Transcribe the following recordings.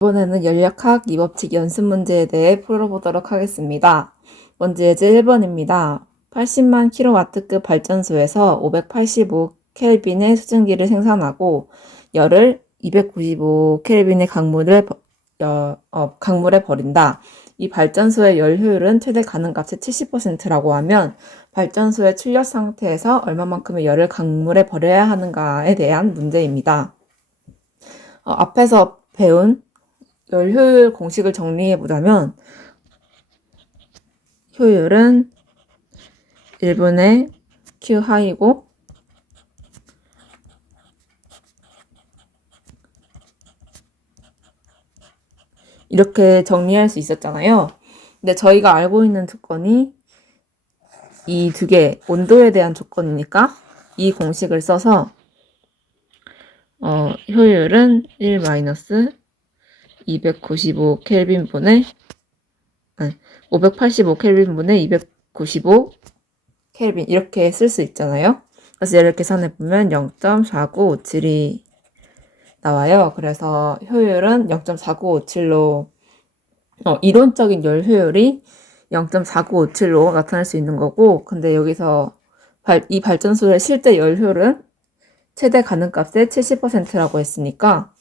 이번에는 연력학 2법칙 연습 문제에 대해 풀어보도록 하겠습니다. 먼저 예제 1번입니다. 80만 킬로와트급 발전소에서 585 켈빈의 수증기를 생산하고 열을 295 켈빈의 강물에 버린다. 이 발전소의 열 효율은 최대 가능값의 70%라고 하면 발전소의 출력 상태에서 얼마만큼의 열을 강물에 버려야 하는가에 대한 문제입니다. 앞에서 배운 열 효율 공식을 정리해 보자면 효율은 1분의 Q 하이고 이렇게 정리할 수 있었잖아요. 근데 저희가 알고 있는 조건이 이 두 개 온도에 대한 조건이니까 이 공식을 써서 효율은 1 마이너스 295 켈빈분의 585 켈빈분의 295 켈빈 이렇게 쓸 수 있잖아요. 그래서 얘를 계산해 보면 0.4957이 나와요. 그래서 효율은 0.4957로 이론적인 열 효율이 0.4957로 나타날 수 있는 거고, 근데 여기서 이 발전소의 실제 열 효율은 최대 가능값의 70%라고 했으니까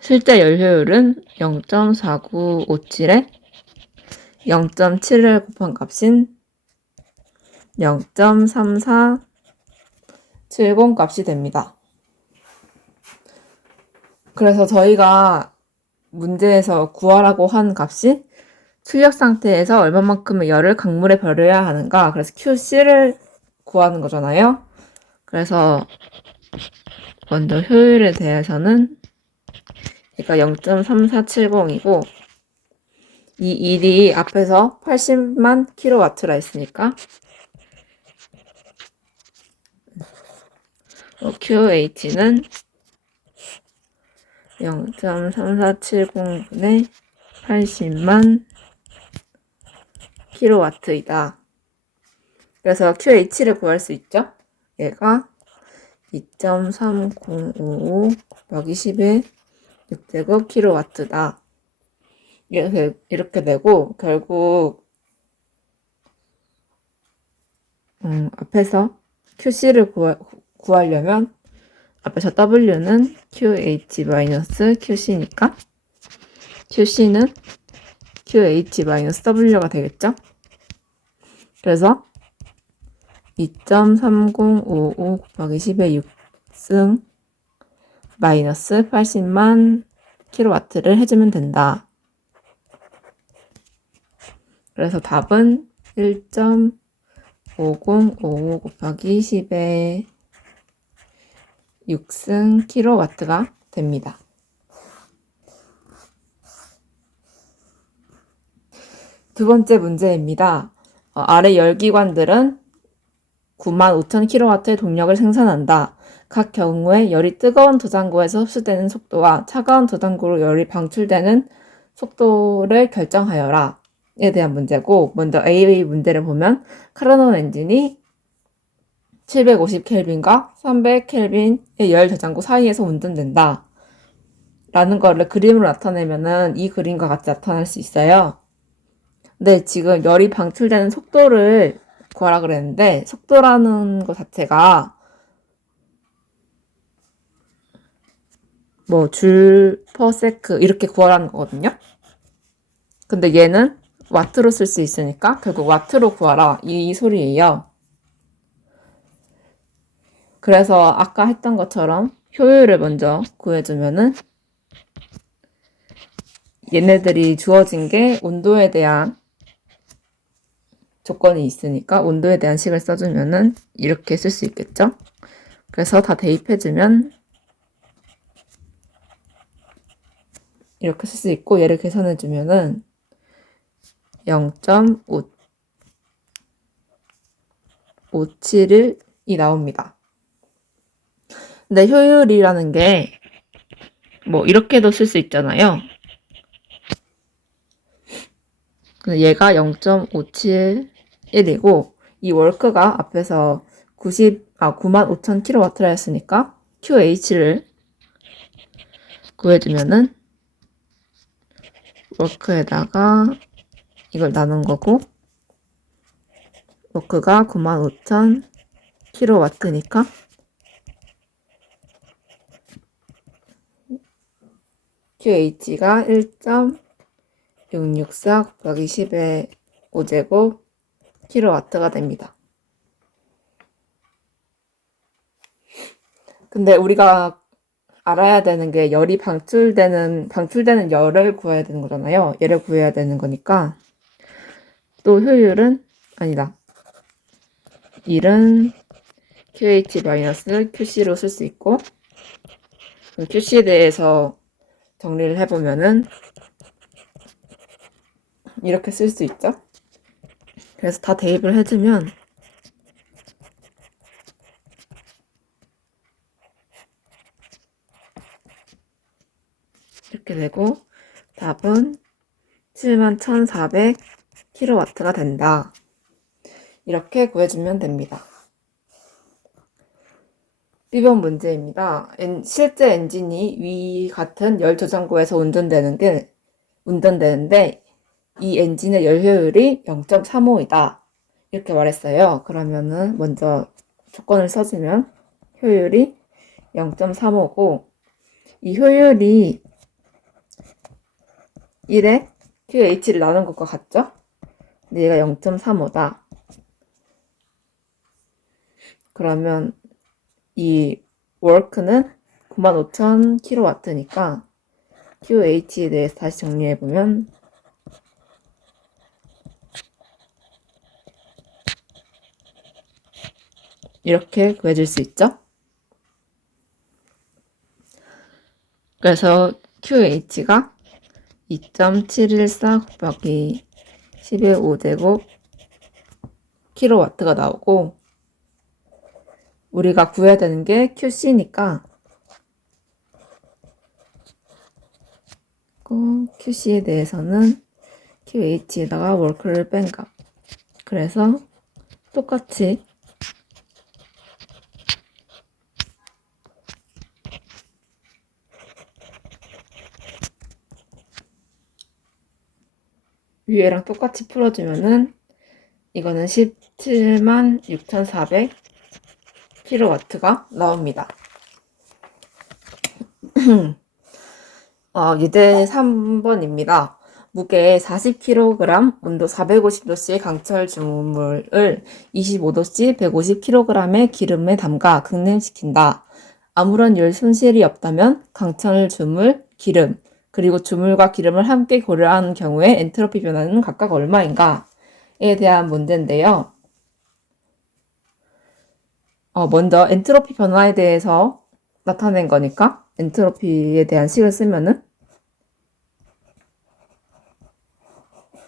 실제 열 효율은 0.4957에 0.7을 곱한 값인 0.3470 값이 됩니다. 그래서 저희가 문제에서 구하라고 한 값이 출력 상태에서 얼마만큼의 열을 강물에 버려야 하는가, 그래서 QC를 구하는 거잖아요. 그래서 먼저 효율에 대해서는 그러니까 0.3470이고 이 일이 앞에서 80만 킬로와트라 했으니까 QH는 0.3470분의 80만 킬로와트이다. 그래서 QH를 구할 수 있죠. 얘가 2.3055 곱하기 10의 6제곱 킬로와트다. 이렇게 되고, 결국 앞에서 QC를 구하려면 앞에서 W는 QH-QC니까 QC는 QH-W가 되겠죠? 그래서 2.3055 곱하기 10의 6승 마이너스 80만 킬로와트를 해주면 된다. 그래서 답은 1.5055 곱하기 10의 6승 킬로와트가 됩니다. 두 번째 문제입니다. 아래 열기관들은 95,000kW의 동력을 생산한다. 각 경우에 열이 뜨거운 저장고에서 흡수되는 속도와 차가운 저장고로 열이 방출되는 속도를 결정하여라. 에 대한 문제고, 먼저 A 문제를 보면 카르논 엔진이 750켈빈과 300켈빈의 열 저장고 사이에서 운전된다. 라는 거를 그림으로 나타내면은 이 그림과 같이 나타날 수 있어요. 근데 지금 열이 방출되는 속도를 구하라 그랬는데, 속도라는 것 자체가 줄 퍼세크 이렇게 구하라는 거거든요. 근데 얘는 와트로 쓸 수 있으니까 결국 와트로 구하라 이 소리예요. 그래서 아까 했던 것처럼 효율을 먼저 구해주면은 얘네들이 주어진 게 온도에 대한 조건이 있으니까 온도에 대한 식을 써주면은 이렇게 쓸 수 있겠죠. 그래서 다 대입해주면 이렇게 쓸 수 있고, 얘를 계산해주면은 0.571이 나옵니다. 근데 효율이라는 게 이렇게도 쓸 수 있잖아요. 얘가 0.571이고 이 월크가 앞에서 95,000kW라 했으니까 QH를 구해주면은 워크에다가 이걸 나눈 거고, 워크가 95,000kW니까 QH가 1.664 곱하기 10의 5제곱 킬로와트가 됩니다. 근데 우리가 알아야 되는 게 열이 방출되는 열을 구해야 되는 거잖아요. 얘를 구해야 되는 거니까 또 효율은 아니다. 일은 QH-QC로 쓸 수 있고 QC에 대해서 정리를 해보면은 이렇게 쓸 수 있죠. 그래서 다 대입을 해주면 이렇게 되고 답은 71,400kW가 된다. 이렇게 구해주면 됩니다. B번 문제입니다. 실제 엔진이 위 같은 열 저장고에서 운전되는데 이 엔진의 열 효율이 0.35이다. 이렇게 말했어요. 그러면은 먼저 조건을 써주면 효율이 0.35고 이 효율이 1에 QH를 나눈 것과 같죠? 근데 얘가 0.35다. 그러면 이 워크는 95,000kW니까 QH에 대해서 다시 정리해보면 이렇게 구해줄 수 있죠? 그래서 QH가 2.714 곱하기 10의 5제곱 킬로와트가 나오고 우리가 구해야 되는 게 QC니까 QC에 대해서는 QH에다가 워크를 뺀 값. 그래서 똑같이 위에랑 똑같이 풀어주면은 이거는 176,400kW가 나옵니다. 예제 3번입니다. 무게 40kg, 온도 450도씨의 강철 주물을 25도씨 150kg의 기름에 담가 급냉시킨다. 아무런 열 손실이 없다면 강철 주물, 기름, 그리고 주물과 기름을 함께 고려한 경우에 엔트로피 변화는 각각 얼마인가에 대한 문제인데요. 먼저 엔트로피 변화에 대해서 나타낸 거니까 엔트로피에 대한 식을 쓰면은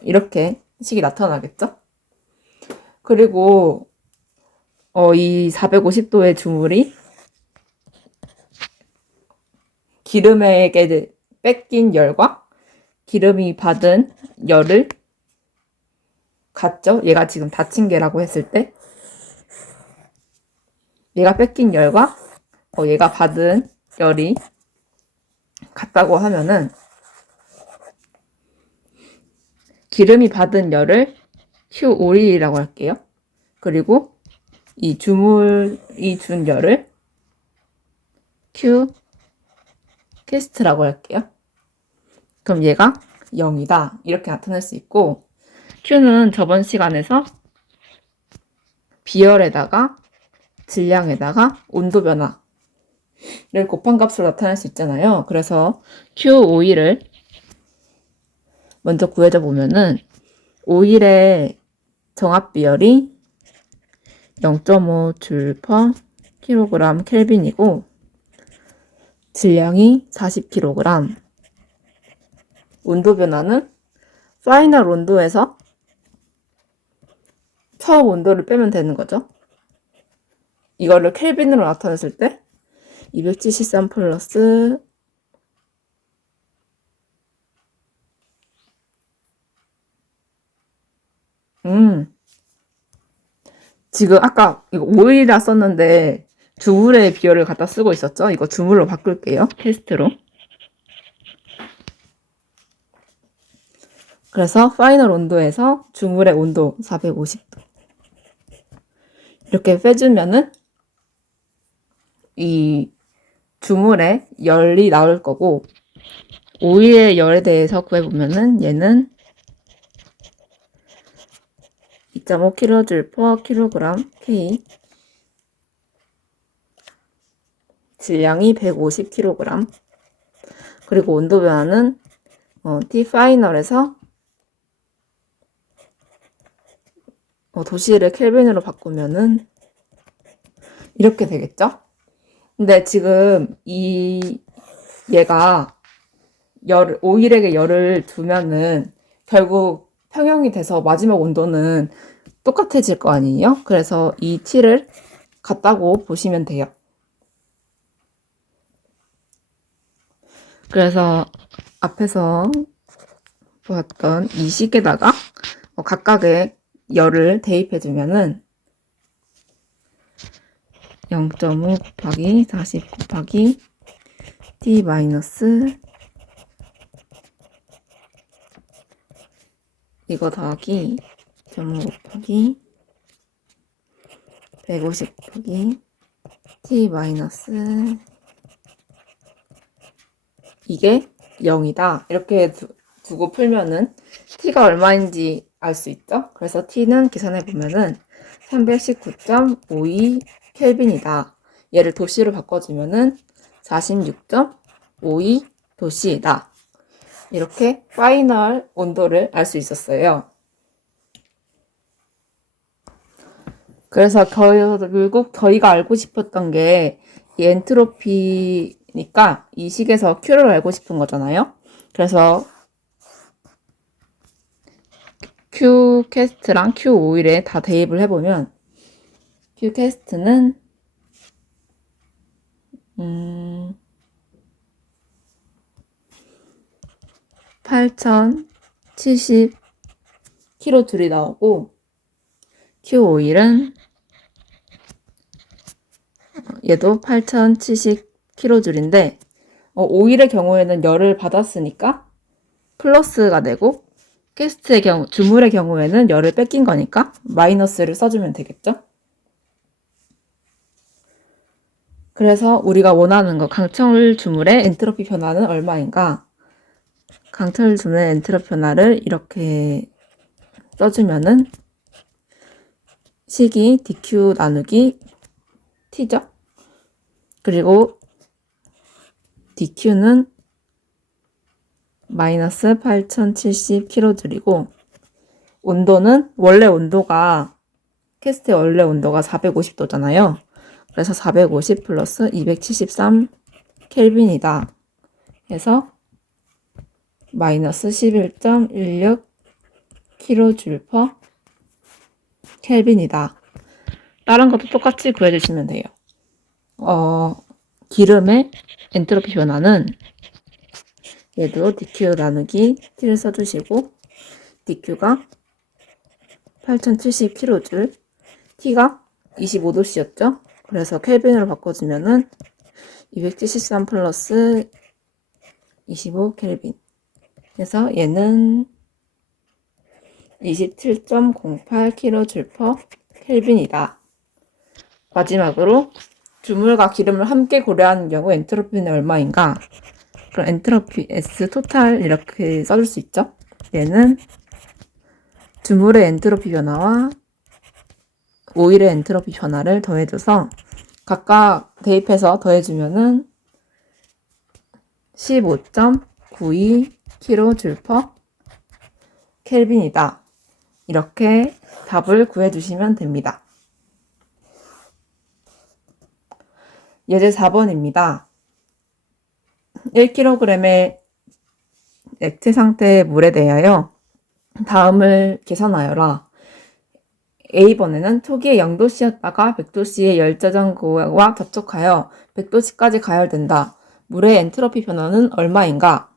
이렇게 식이 나타나겠죠? 그리고 이 450도의 주물이 기름에게 뺏긴 열과 기름이 받은 열을 같죠? 얘가 지금 닫힌 개라고 했을 때 얘가 뺏긴 열과 얘가 받은 열이 같다고 하면은 기름이 받은 열을 Q5일이라고 할게요. 그리고 이 주물이 준 열을 Q 캐스트라고 할게요. 그럼 얘가 0이다. 이렇게 나타낼 수 있고 Q는 저번 시간에서 비열에다가 질량에다가 온도 변화를 곱한 값으로 나타낼 수 있잖아요. 그래서 Q5일을 먼저 구해줘 보면은 5일의 정압 비열이 0.5줄 per kg 켈빈이고 질량이 40kg. 온도 변화는 파이널 온도에서 처음 온도를 빼면 되는 거죠. 이거를 켈빈으로 나타냈을 때 273 플러스 지금 아까 이거 5일이라 썼는데 주물의 비열을 갖다 쓰고 있었죠? 이거 주물로 바꿀게요. 테스트로. 그래서 파이널 온도에서 주물의 온도 450도 이렇게 빼주면은 이 주물의 열이 나올 거고, 오일의 열에 대해서 구해보면은 얘는 2.5kJ per kg K, 질량이 150kg, 그리고 온도 변화는 T 파이널에서 도시를 켈빈으로 바꾸면은 이렇게 되겠죠? 근데 지금 얘가 오일에게 열을 두면은 결국 평형이 돼서 마지막 온도는 똑같아질 거 아니에요? 그래서 이 T를 같다고 보시면 돼요. 그래서 앞에서 보았던 이 식에다가 각각의 열을 대입해주면은 0.5 곱하기 40 곱하기 T 마이너스 이거 더하기 0.5 곱하기 150 곱하기 T 마이너스 이게 0이다. 이렇게 두고 풀면은 T가 얼마인지 알 수 있죠? 그래서 T는 계산해보면은 319.52 켈빈이다. 얘를 도시로 바꿔주면은 46.52 도시이다. 이렇게 파이널 온도를 알 수 있었어요. 그래서 결국 저희가 알고 싶었던 게 이 엔트로피니까 이 식에서 Q를 알고 싶은 거잖아요. 그래서 Q캐스트랑 Q 오일에 다 대입을 해보면 Q캐스트는 8070kJ이 나오고, Q오일은 얘도 8070kJ인데 오일의 경우에는 열을 받았으니까 플러스가 되고, 캐스트의 경우, 주물의 경우에는 열을 뺏긴 거니까 마이너스를 써주면 되겠죠? 그래서 우리가 원하는 거, 강철 주물의 엔트로피 변화는 얼마인가? 강철 주물의 엔트로피 변화를 이렇게 써주면은 식이 dq 나누기 t죠? 그리고 dq는 마이너스 8070kJ이고, 온도는 원래 온도가 캐스트의 원래 온도가 450도잖아요. 그래서 450 플러스 273 켈빈이다. 해서 마이너스 11.16 kJ per 켈빈이다. 다른 것도 똑같이 구해주시면 돼요. 기름의 엔트로피 변화는 얘도 dq 나누기 t를 써주시고, dq가 8070kJ, t가 25도씨였죠? 그래서 켈빈으로 바꿔주면은 273 플러스 25 켈빈. 그래서 얘는 27.08 kJ per 켈빈이다. 마지막으로 주물과 기름을 함께 고려하는 경우 엔트로피는 얼마인가? 그럼 엔트로피 S 토탈 이렇게 써줄 수 있죠? 얘는 주물의 엔트로피 변화와 오일의 엔트로피 변화를 더해줘서 각각 대입해서 더해주면은 15.92 kJ per 켈빈이다. 이렇게 답을 구해주시면 됩니다. 예제 4번입니다. 1kg의 액체 상태의 물에 대하여 다음을 계산하여라. A번에는 초기에 0도씨였다가 100도씨의 열저장고와 접촉하여 100도씨까지 가열된다. 물의 엔트로피 변화는 얼마인가?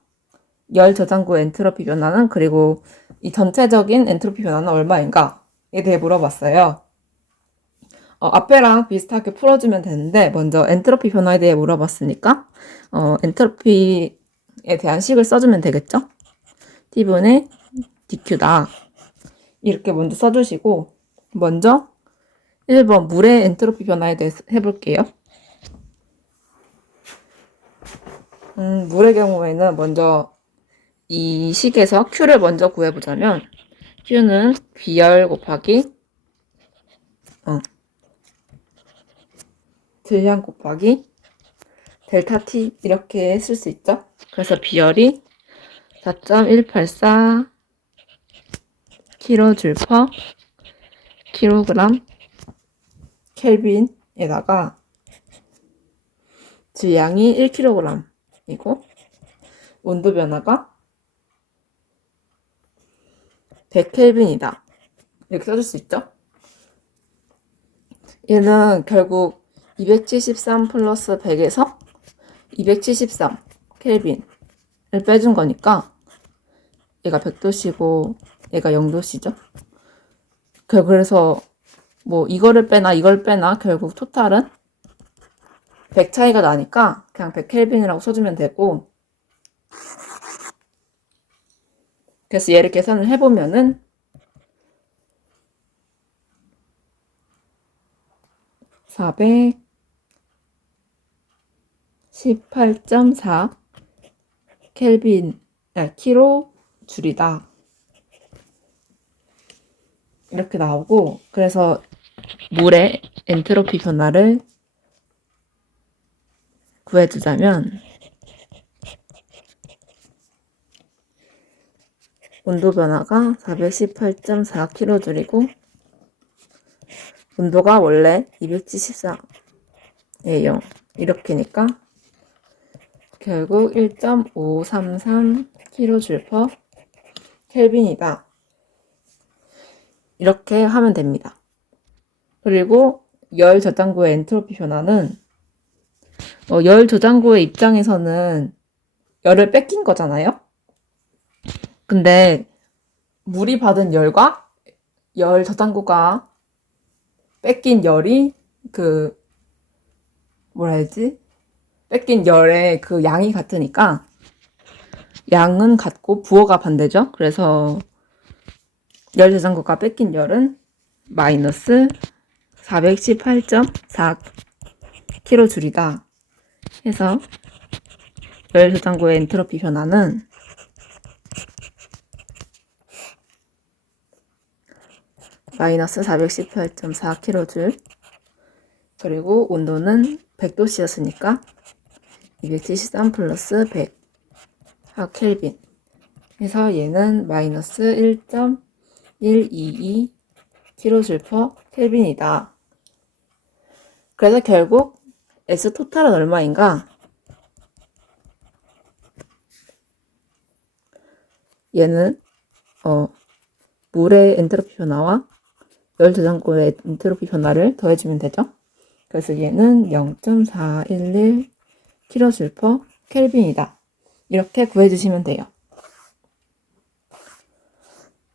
열저장고 엔트로피 변화는, 그리고 이 전체적인 엔트로피 변화는 얼마인가?에 대해 물어봤어요. 앞에랑 비슷하게 풀어주면 되는데, 먼저 엔트로피 변화에 대해 물어봤으니까 엔트로피에 대한 식을 써주면 되겠죠? T분의 dq다. 이렇게 먼저 써주시고, 먼저 1번 물의 엔트로피 변화에 대해서 해볼게요. 물의 경우에는 먼저 이 식에서 Q를 먼저 구해보자면, Q는 B열 곱하기 질량 곱하기 델타 T 이렇게 쓸 수 있죠. 그래서 B열이 4.184 kJ/kg 켈빈에다가 질량이 1kg이고 온도 변화가 100켈빈이다. 이렇게 써줄 수 있죠. 얘는 결국 273 플러스 100에서 273 켈빈을 빼준 거니까 얘가 100도씨고 얘가 0도씨죠. 그래서 뭐 이거를 빼나 이걸 빼나 결국 토탈은 100 차이가 나니까 그냥 100켈빈이라고 써주면 되고, 그래서 얘를 계산을 해보면은 418.4 켈빈 키로 줄이다 이렇게 나오고, 그래서 물의 엔트로피 변화를 구해주자면 온도 변화가 418.4 kJ이고 온도가 원래 274예요. 이렇게니까 결국 1.533 kJ/K이다. 이렇게 하면 됩니다. 그리고 열 저장고의 엔트로피 변화는 열 저장고의 입장에서는 열을 뺏긴 거잖아요. 근데 물이 받은 열과 열 저장고가 뺏긴 열이 뺏긴 열의 그 양이 같으니까 양은 같고 부호가 반대죠. 그래서 열 저장고가 뺏긴 열은 마이너스 418.4 kJ이다. 해서 열 저장고의 엔트로피 변화는 마이너스 418.4 kJ, 그리고 온도는 100도씨였으니까 273 플러스 100 켈빈 해서 얘는 마이너스 1.122 kJ/K이다. 그래서 결국 S 토탈은 얼마인가? 얘는 물의 엔트로피 변화와 열 저장고의 엔트로피 변화를 더해주면 되죠. 그래서 얘는 0.411 kJ/K이다. 이렇게 구해주시면 돼요.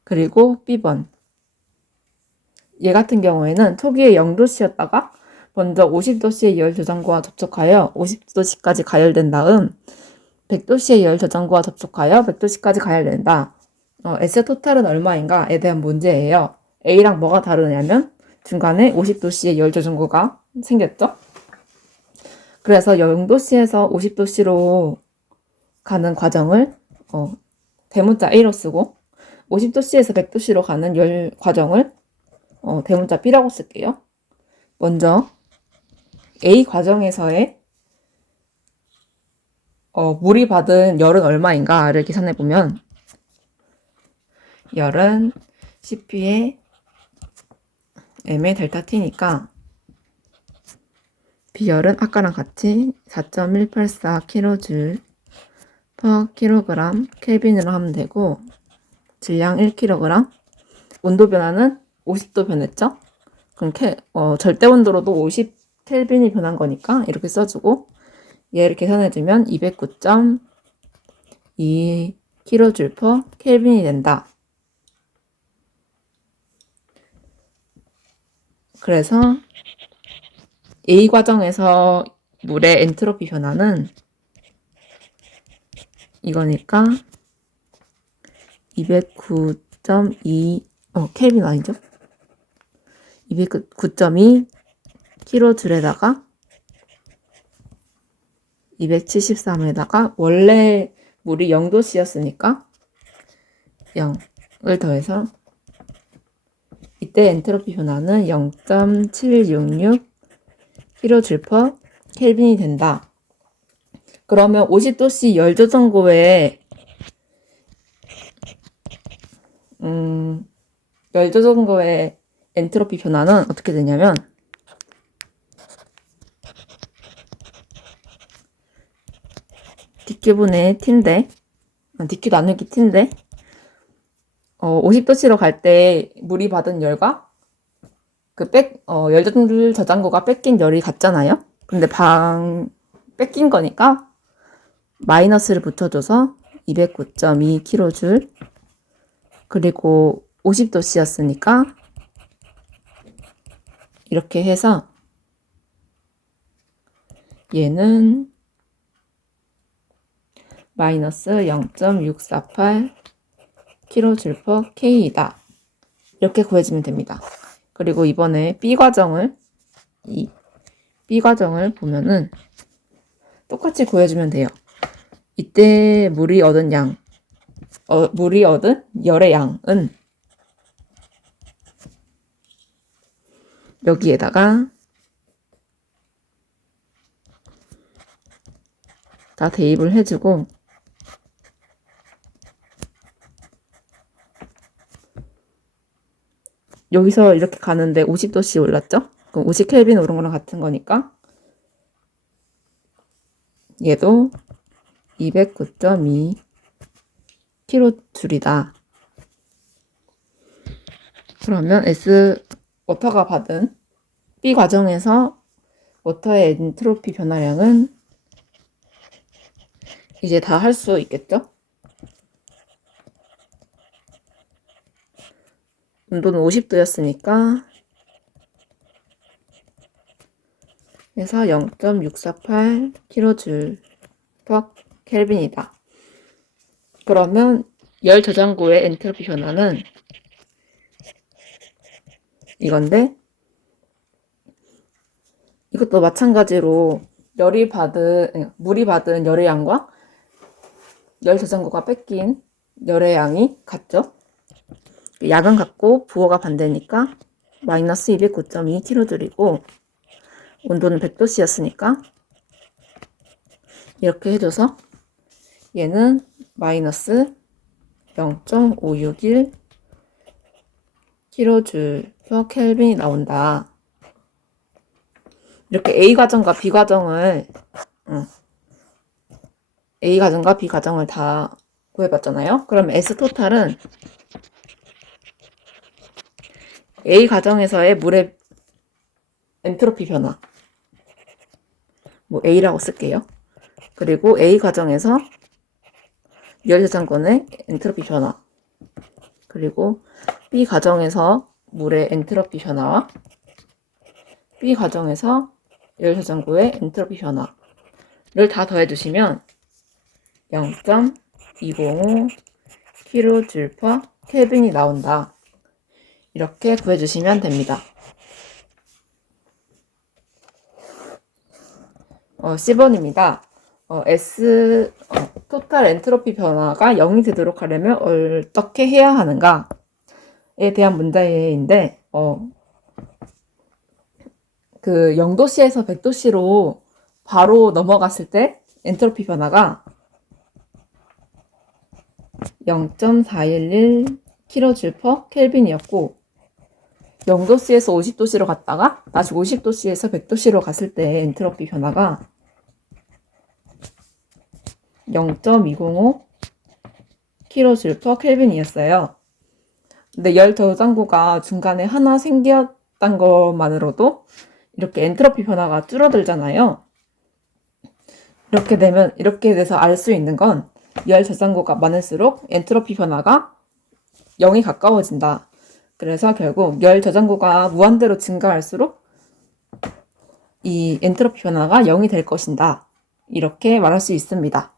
그리고 B번. 얘 같은 경우에는 초기에 0도씨였다가 먼저 50도씨의 열 저장고와 접촉하여 50도씨까지 가열된 다음 100도씨의 열 저장고와 접촉하여 100도씨까지 가열된다. S 토탈은 얼마인가에 대한 문제예요. A랑 뭐가 다르냐면 중간에 50도씨의 열 저장고가 생겼죠. 그래서 0도씨에서 50도씨로 가는 과정을 대문자 A로 쓰고 50도씨에서 100도씨로 가는 열 과정을 대문자 B라고 쓸게요. 먼저 A 과정에서의 물이 받은 열은 얼마인가를 계산해보면 열은 Cp의 M의 델타 T니까 B열은 아까랑 같이 4.184 kJ/kg 켈빈으로 하면 되고, 질량 1kg, 온도 변화는 50도 변했죠? 그럼 절대 온도로도 50 켈빈이 변한 거니까 이렇게 써주고, 얘를 계산해주면 209.2 kJ/K이 된다. 그래서 A 과정에서 물의 엔트로피 변화는 이거니까 209 209.2 켈빈 아니죠? 209.2 킬로줄에다가 273에다가 원래 물이 0도씨였으니까 0을 더해서 이때 엔트로피 변화는 0.766 킬로줄 퍼 켈빈이 된다. 그러면 50도씨 열조정고의 열조정고의 엔트로피 변화는 어떻게 되냐면 dq분의 t인데 dq 나누기 t인데 50도씨로 갈 때 물이 받은 열과 열전율 저장고가 뺏긴 열이 같잖아요. 근데 뺏긴 거니까 마이너스를 붙여줘서 209.2 킬로줄 그리고 50도씨였으니까 이렇게 해서 얘는 마이너스 0.648 킬로줄 퍼 K이다. 이렇게 구해주면 됩니다. 그리고 이번에 B과정을 보면은 똑같이 구해주면 돼요. 이때 물이 얻은 열의 양은 여기에다가 다 대입을 해주고 여기서 이렇게 가는데 50도씨 올랐죠? 그럼 50켈빈 오른 거랑 같은 거니까 얘도 209.2 킬로줄이다. 그러면 워터가 받은 B 과정에서 워터의 엔트로피 변화량은 이제 다 할 수 있겠죠? 온도는 50도였으니까 그래서 0.648 킬로줄 퍼 켈빈이다. 그러면 열 저장고의 엔트로피 변화는 이건데 이것도 마찬가지로 물이 받은 열의 양과 열 저장고가 뺏긴 열의 양이 같죠? 양은 같고 부호가 반대니까 마이너스 209.2 킬로줄이고 온도는 100도씨였으니까 이렇게 해줘서 얘는 마이너스 0.561 킬로줄 퍼 켈빈이 나온다. 이렇게 A 과정과 B 과정을 다 구해봤잖아요. 그럼 S 토탈은 A 과정에서의 물의 엔트로피 변화 A라고 쓸게요. 그리고 A 과정에서 열 저장고의 엔트로피 변화 그리고 B 과정에서 물의 엔트로피 변화와 B 과정에서 열 저장고의 엔트로피 변화를 다 더해주시면 0.205 킬로줄 퍼 켈빈이 나온다. 이렇게 구해주시면 됩니다. 10번입니다. 토탈 엔트로피 변화가 0이 되도록 하려면 어떻게 해야 하는가에 대한 문제인데, 0도씨에서 100도씨로 바로 넘어갔을 때 엔트로피 변화가 0.411 킬로줄 퍼 켈빈이었고 0도씨에서 50도씨로 갔다가 다시 50도씨에서 100도씨로 갔을 때 엔트로피 변화가 0.205 킬로줄 퍼 켈빈이었어요. 근데 열 저장고가 중간에 하나 생겼던 것만으로도 이렇게 엔트로피 변화가 줄어들잖아요. 이렇게 돼서 알 수 있는 건 열 저장고가 많을수록 엔트로피 변화가 0이 가까워진다. 그래서 결국 열 저장고가 무한대로 증가할수록 이 엔트로피 변화가 0이 될 것이다. 이렇게 말할 수 있습니다.